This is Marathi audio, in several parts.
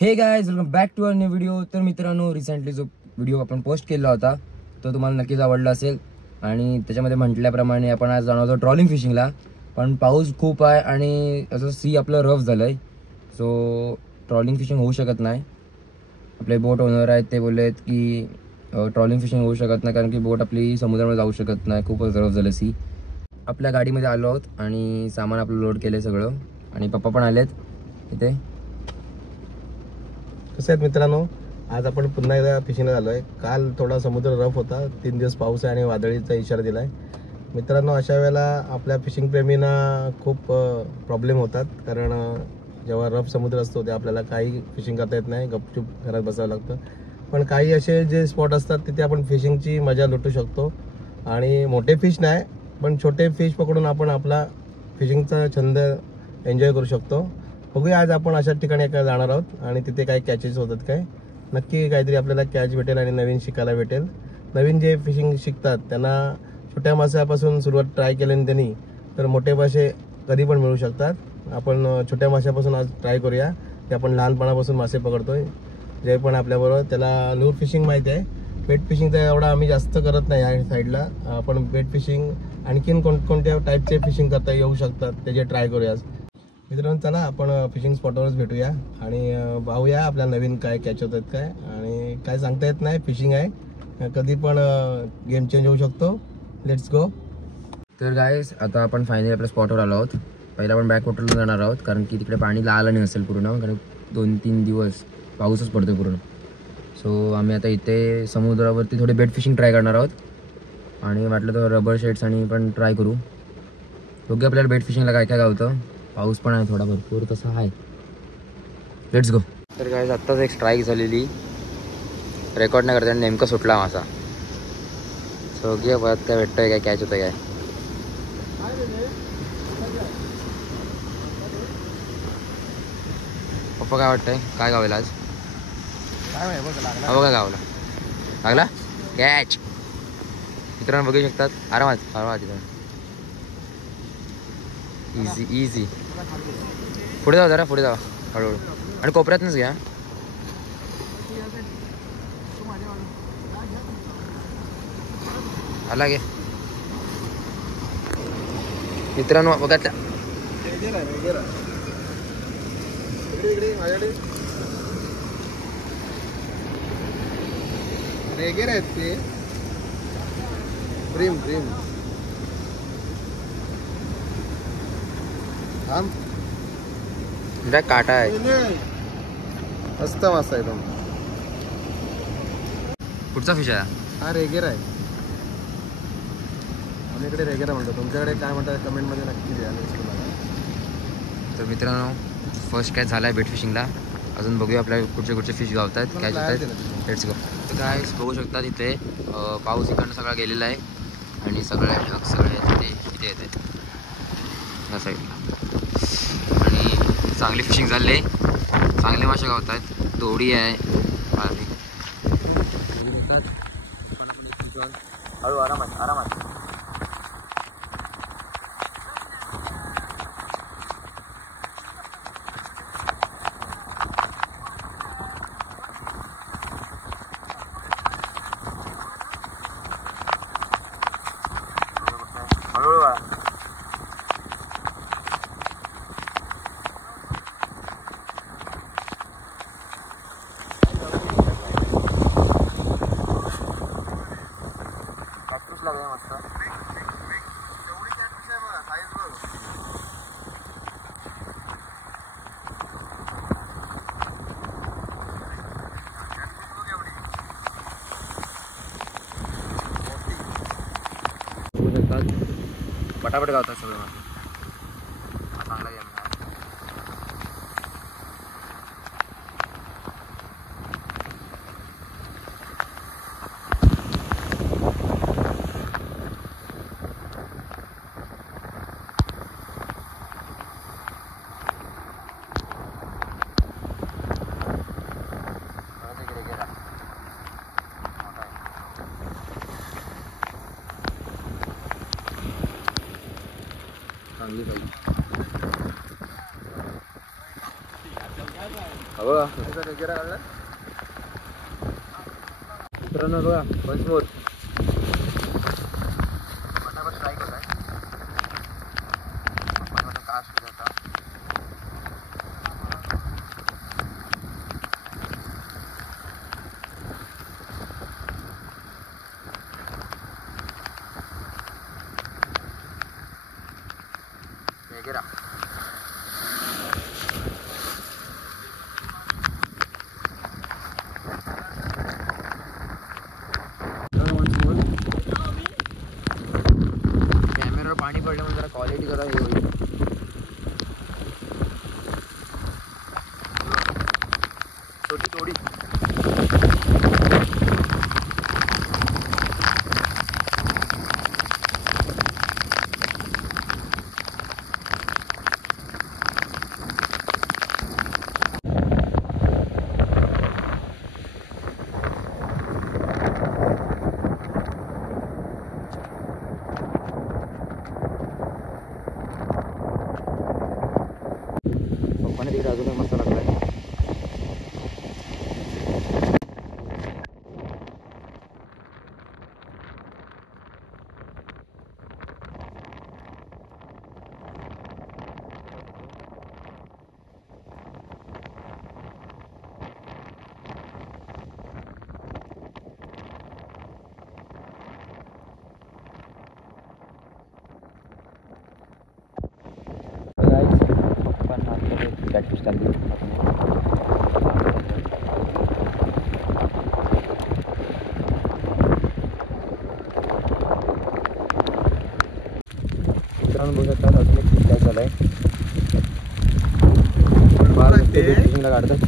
हे guys, welcome back to our new video. तर मित्रांनो, रिसेंटली जो व्हिडिओ आपण पोस्ट केला होता तो तुम्हाला नक्कीच आवडला असेल आणि त्याच्यामध्ये म्हटल्याप्रमाणे आपण आज जाणार होतो ट्रॉलिंग फिशिंगला. पण पाऊस खूप आहे आणि असं सी आपलं रफ झालं आहे, सो ट्रॉलिंग फिशिंग होऊ शकत नाही. आपले बोट ओनर आहेत ते बोलले आहेत की ट्रॉलिंग फिशिंग होऊ शकत नाही कारण की बोट आपली समुद्रामध्ये जाऊ शकत नाही, खूपच रफ झालं सी. आपल्या गाडीमध्ये आलो आहोत आणि सामान आपलं लोड केलं सगळं आणि पप्पा पण आलेत इथे. कसं आहेत मित्रांनो, आज आपण पुन्हा एकदा फिशिंगला झालो आहे. काल थोडा समुद्र रफ होता, 3 दिवस पाऊस आहे आणि वादळीचा इशारा दिला आहे. मित्रांनो, अशा वेळेला आपल्या फिशिंग प्रेमींना खूप प्रॉब्लेम होतात, कारण जेव्हा रफ समुद्र असतो ते आपल्याला काही फिशिंग करता येत नाही, गपचूप घरात बसावं लागतं. पण काही असे जे स्पॉट असतात तिथे आपण फिशिंगची मजा लुटू शकतो आणि मोठे फिश नाही पण छोटे फिश पकडून आपण आपला फिशिंगचा छंद एन्जॉय करू शकतो. बघूया आज आपण अशा ठिकाणी एका जाणार आहोत आणि तिथे काही कॅचेस होतात, काय नक्की काहीतरी आपल्याला कॅच भेटेल आणि नवीन शिकायला भेटेल. नवीन जे फिशिंग शिकतात त्यांना छोट्या माशापासून सुरुवात ट्राय केल्याने त्यांनी तर मोठे मासे कधी पण मिळू शकतात. आपण छोट्या माशापासून आज ट्राय करूया की आपण लहानपणापासून मासे पकडतोय. जे पण आपल्याबरोबर त्याला लूर फिशिंग माहिती आहे, बेट फिशिंगचा एवढा आम्ही जास्त करत नाही या साईडला. आपण बेट फिशिंग आणखीन कोणत्या टाईपचे फिशिंग करता येऊ शकतात त्याचे ट्राय करूया. मित्रांनो, चला आपण फिशिंग स्पॉटवरच भेटूया आणि पाहूया आपल्याला नवीन काय कॅच होत आहेत काय, आणि काय सांगता येत नाही. फिशिंग आहे, कधी पण गेम चेंज होऊ शकतो. Let's go. तर गाईस, आता आपण फायनली आपल्या स्पॉटवर आलो आहोत. पहिला आपण बॅकवॉटरला जाणार आहोत कारण की तिकडे पाणी आलं नाही असेल पूर्ण, कारण 2-3 दिवस पाऊसच पडतो पूर्ण. सो आम्ही आता इथे समुद्रावरती थोडे बेट फिशिंग ट्राय करणार आहोत आणि वाटलं तर रबर शेड्स आणि पण ट्राय करू. बघूया आपल्याला बेट फिशिंगला काय काय गावतं. पाऊस पण आहे थोडा भरपूर तसा आहे. Let's go. तर गाईस, आत्ताच एक स्ट्राईक झालेली, रेकॉर्ड नाही करता नेमका सुटला मासा. सो बघूया परत काय भेटतोय, काय कॅच होतं काय. पप्पा काय वाटतंय, काय गावेल आज? काय बघा बघा गावला, लागला कॅच. मित्रांनो बघू शकतात, आरामात आरामात इथं. Easy easy. पुढे जाऊ, जरा पुढे जावा हळूहळू आणि कोपऱ्यातनंच घ्या. आला गे मित्रांनो, बघा रेगेर आहेत ते, ड्रीम ड्रीम. काटा आहे, मस्त मासा एकदम. कुठचा फिश आहे हा? रेगेर आहे. आम्ही इकडे रेगेरा म्हणतो, तुमच्याकडे काय म्हणतात कमेंटमध्ये नक्की द्या. तर मित्रांनो, फर्स्ट कॅच झाला आहे बेट फिशिंगला. अजून बघूया आपल्याला कुठचे फिश गावत आहेत, कॅच होत आहेत. Let's go. तर काय बघू शकता तिथे पाऊस इकडनं सगळा गेलेला आहे आणि सगळे तिथे इथे येते ह्या साईडला आणि चांगली फिशिंग झाली आहे, चांगले मासे गावत आहेत. दोडी आहे, हळू आरामात आरामात. पटापट गावतात सगळं मासे. चांगला गेम आहे. चांगली पाहिजे. बघा मित्रांनो, बघा वन्स मोर ट्राय केलाय कास्ट होता. मेगेरा कॅमेरावर पाणी पडलं म्हणजे जरा क्वालिटी जरा हे होईल. छोटी थोडी पप्पाने तिकडे अजून एक मसाला लागलाय. पण आता कॅटफिश टाकली. मित्रांनो बघू शकता अजून एक फिश झाला आहे. फिशिंगला काढतात.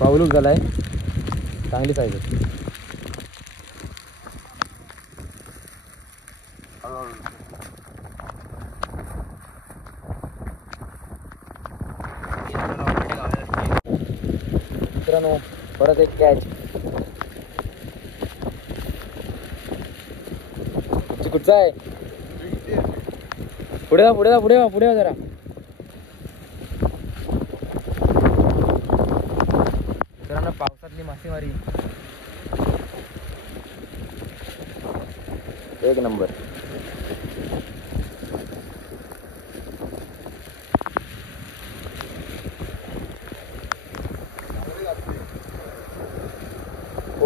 पाऊलूक झाला आहे. चांगली साईज आहे. मित्रांनो परत एक कॅच. कुठचा आहे? पुढे जा पुढे जा पुढे जा पुढे जा जरा. मित्रांनो पावसातली मासेमारी एक नंबर.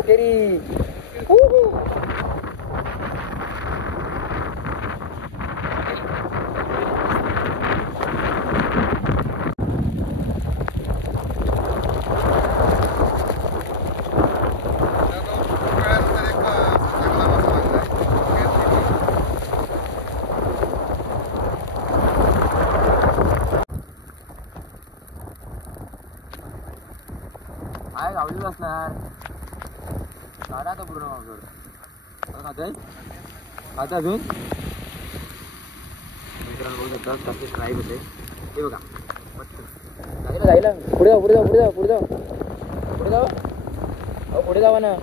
ओकेरी आहे गावलीच असणार. काढा आता पूर्ण मागवर खात खाता अजून. मित्रांनो बघू शकता कसे ट्राय होते ते बघा. पटकन जायला पुढे जा पुढे जा पुढे जा पुढे जा पुढे जावा. अहो पुढे जावा ना.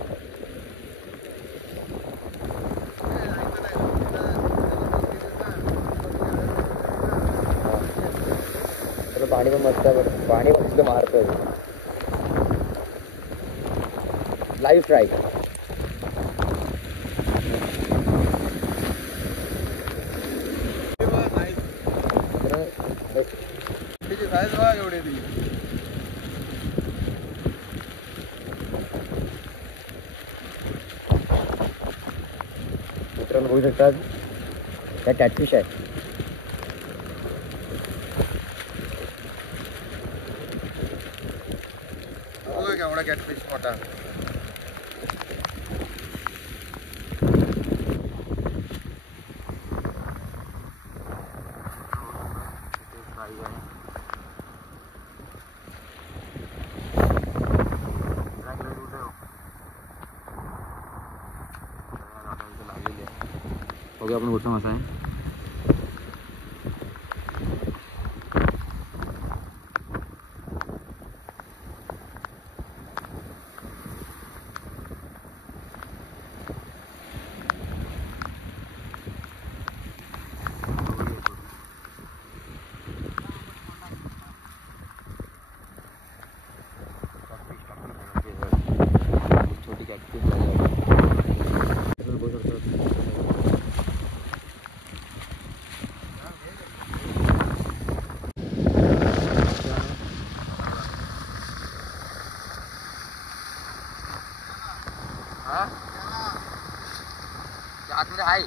पाणी पण मस्त आहे. पाणी पण तिथं मारतोय. Live fry. मित्रांनो बघू शकतात त्या कॅटफिश आहे. केवढा कॅटफिश मोठा. बघूया आपण कुठचा मासा आहे. म्हणजे हाय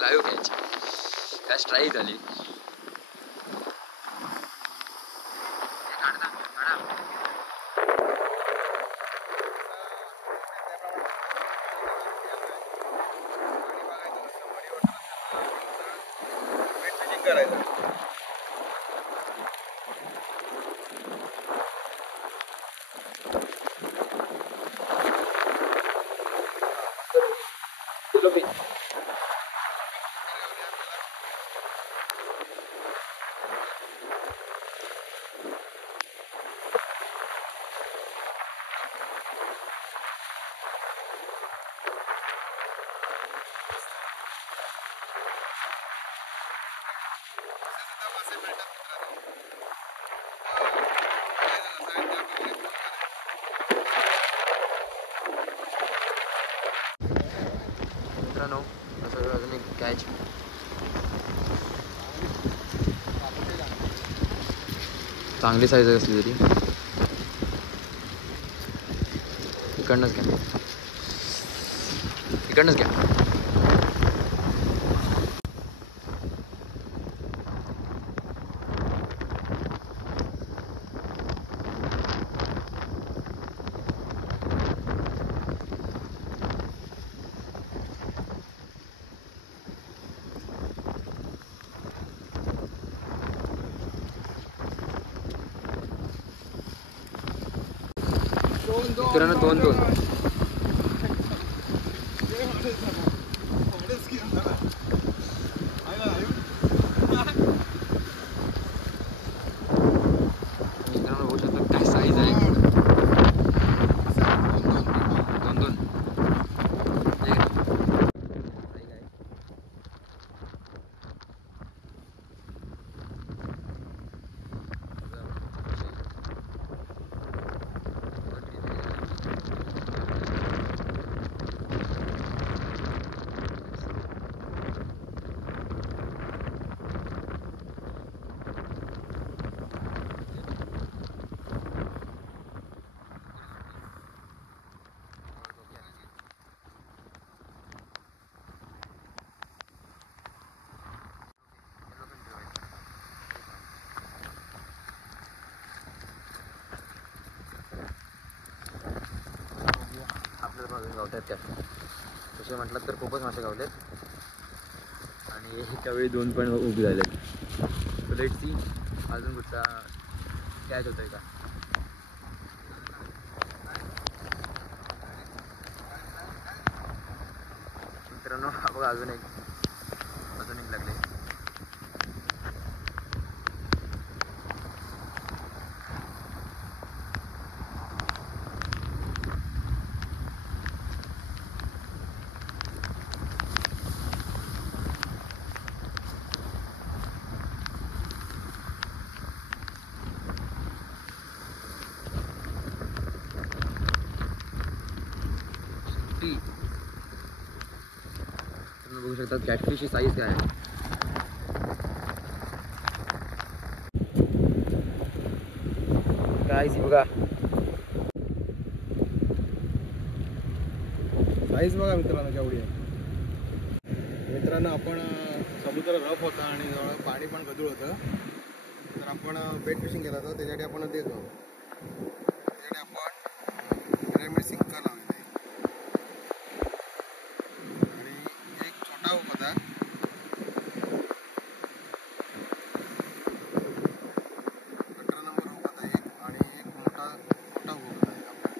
लाईव्ह कॅच कॅच ट्राय झाली. मित्रांनो असं अजून एक कॅच चांगली साईज असली तरी इकडनंच घ्या इकडनंच घ्या. मित्रांनो 2-2 मित्रांनो होऊ शकतो. काय साईज आहे 2-2 गावतात त्या तसे म्हटलं तर खूपच मासे गावलेत आणि त्यावेळी 2 पण उभी झालेत. लेट सी अजून कुठचा कॅच होतोय का. मित्रांनो हा बघा अजून एक लागले. तुम्ही बघू शकता कॅटफिशची साईज काय आहे. काय बघा साईज बघा मित्रांनो केवढी आहे. मित्रांनो आपण समुद्र रफ होता आणि जवळ पाणी पण गढूळ होतं तर आपण बेट फिशिंग केला होता. त्याच्यासाठी आपण देतो त्याच्यासाठी आपण पिरॅमिड सिंकर लावलेला आहे आणि एक छोटा हुक होता. 18 नंबर हुक होता एक आणि एक मोठा हुक होता एक आपला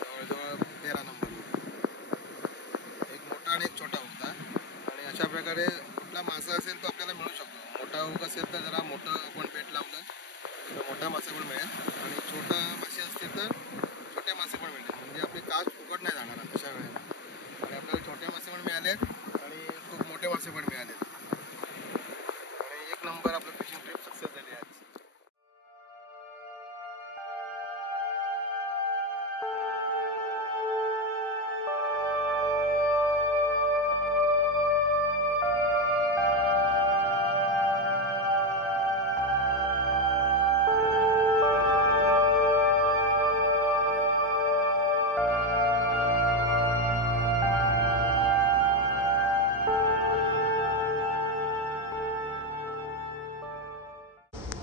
जवळजवळ 13 नंबर हुक. एक मोठा आणि एक छोटा हुक होता आणि अशा प्रकारे कुठला मासा असेल तो आपल्याला मिळू शकतो. मोठा हुक असेल तर जरा मोठं आपण बेट लावलं तर मोठा मासा पण मिळेल आणि छोटा मासे असतील तर छोटे मासे पण मिळतील. म्हणजे आपली काच फुकट नाही जाणार अशा वेळेला आणि आपल्याला छोटे मासे पण मिळालेत आणि खूप मोठे मासे पण मिळालेत आणि 1 नंबर आपलं फिशिंग ट्रिप सक्सेस झाली आज.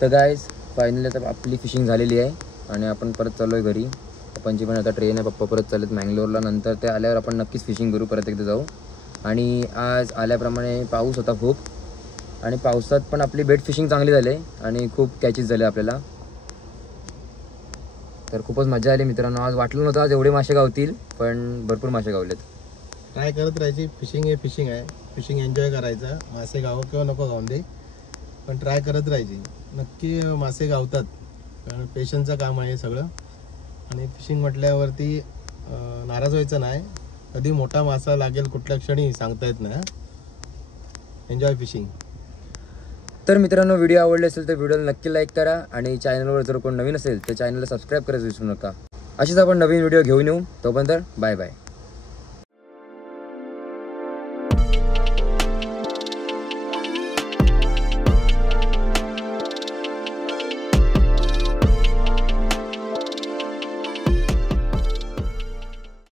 तर गाईज फायनली आता आपली फिशिंग झालेली आहे आणि आपण परत चाललो आहे घरी. पप्पांची पण आता ट्रेन आहे, पप्पा परत चालत मँगलोरला. नंतर ते आल्यावर आपण नक्कीच फिशिंग करू, परत एकदा जाऊ. आणि आज आल्याप्रमाणे पाऊस होता खूप आणि पावसात पण आपली बेट फिशिंग चांगली झाली आणि खूप कॅचेस झाले आपल्याला. तर खूपच मजा आली मित्रांनो. आज वाटलं नव्हतं आज एवढे मासे गावतील, पण भरपूर मासे गावलेत. ट्राय करत राहायची. फिशिंग हे फिशिंग आहे, फिशिंग एन्जॉय करायचं. मासे गावो किंवा नको गावून दे, पण ट्राय करत राहायची. नक्की मासे गावतात, कारण पेशन्सचं काम आहे सगळं. आणि फिशिंग म्हटल्यावरती नाराज व्हायचं नाही. कधी मोठा मासा लागेल कुठल्या क्षणी सांगता येत नाही. Enjoy fishing. तर मित्रांनो, व्हिडिओ आवडले असेल तर व्हिडिओला नक्की लाईक करा आणि चॅनलवर जर कोण नवीन असेल तर चॅनलला सबस्क्राईब करायचं विसरू नका. अशीच आपण नवीन व्हिडिओ घेऊन येऊ. तोपर्यंत बाय बाय.